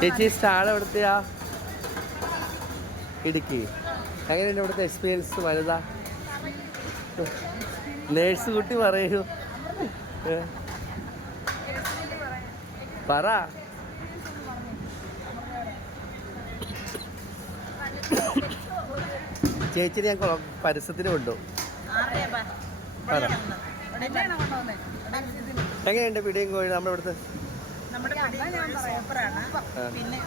ചേച്ചി സ്റ്റാൾ എവിടുത്തെയാ? ഇടുക്കി. എങ്ങനെയുണ്ട് ഇവിടുത്തെ എക്സ്പീരിയൻസ് വലുതാ നേഴ്സ് കുട്ടി പറയൂ? പറ. ചേച്ചിനെ ഞാൻ പരസ്യത്തിന് കൊണ്ടു. പറ. എങ്ങനെയുണ്ട് പിടിയും കോഴി നമ്മുടെ ഇവിടുത്തെ പിന്നെ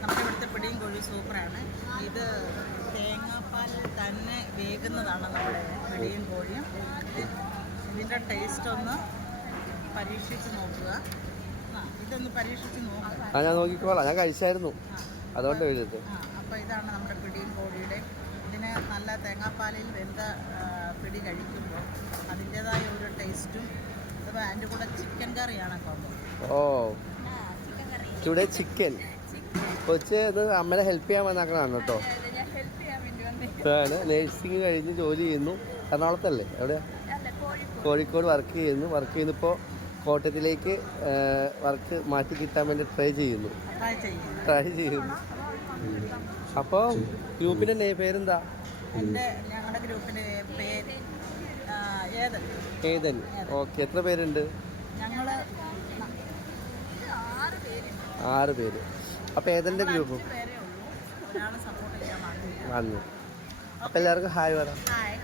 നമ്മുടെ ഇവിടുത്തെ പിടിയും കോഴി സൂപ്പറാണ്. ഇത് തന്നെ വേകുന്നതാണ് നമ്മുടെ പിടിയും കോഴിയും. ഇതിന്റെ ടേസ്റ്റ് ഒന്ന് പരീക്ഷിച്ച് നോക്കുക. ഇതൊന്ന് പരീക്ഷിച്ച് നോക്കുക ആ ഞാൻ നോക്കിക്കോളാം. ഞാൻ കഴിച്ചായിരുന്നു. അതുകൊണ്ട് എഴുതത്ത് ആ അപ്പോൾ ഇതാണ് നമ്മുടെ പിടിയും കോഴിയുടെ. ഇതിന് നല്ല തേങ്ങാപ്പാലിൽ വെന്ത പിടി കഴിക്കുമ്പോൾ അതിന്റേതായ ഒരു ടേസ്റ്റും അതുപോലെ അതിന്റെ കൂടെ ചിക്കൻ കറിയാണ് ഓ ഇവിടെ ചിക്കൻ കൊച്ച് ഇത് അമ്മനെ ഹെൽപ്പ് ചെയ്യാൻ വന്നാക്കണതാണ് കേട്ടോ. ആണ് നേഴ്സിംഗ് കഴിഞ്ഞ് ജോലി ചെയ്യുന്നു. എറണാകുളത്തല്ലേ? എവിടെയാ? കോഴിക്കോട്. വർക്ക് ചെയ്യുന്നു. വർക്ക് ചെയ്യുന്നിപ്പോൾ കോട്ടയത്തിലേക്ക് വർക്ക് മാറ്റി കിട്ടാൻ വേണ്ടി ട്രൈ ചെയ്യുന്നു. ട്രൈ ചെയ്യുന്നു. അപ്പോൾ ഗ്രൂപ്പിന്റെ പേരെന്താ? ഏതൻ. ഓക്കെ എത്ര പേരുണ്ട്? ആറ് പേര്. അപ്പോൾ ഏതന്റെ ഗ്രൂപ്പ്? വന്നു. അപ്പോൾ എല്ലാവർക്കും ഹായ് പറ. ഹായ്.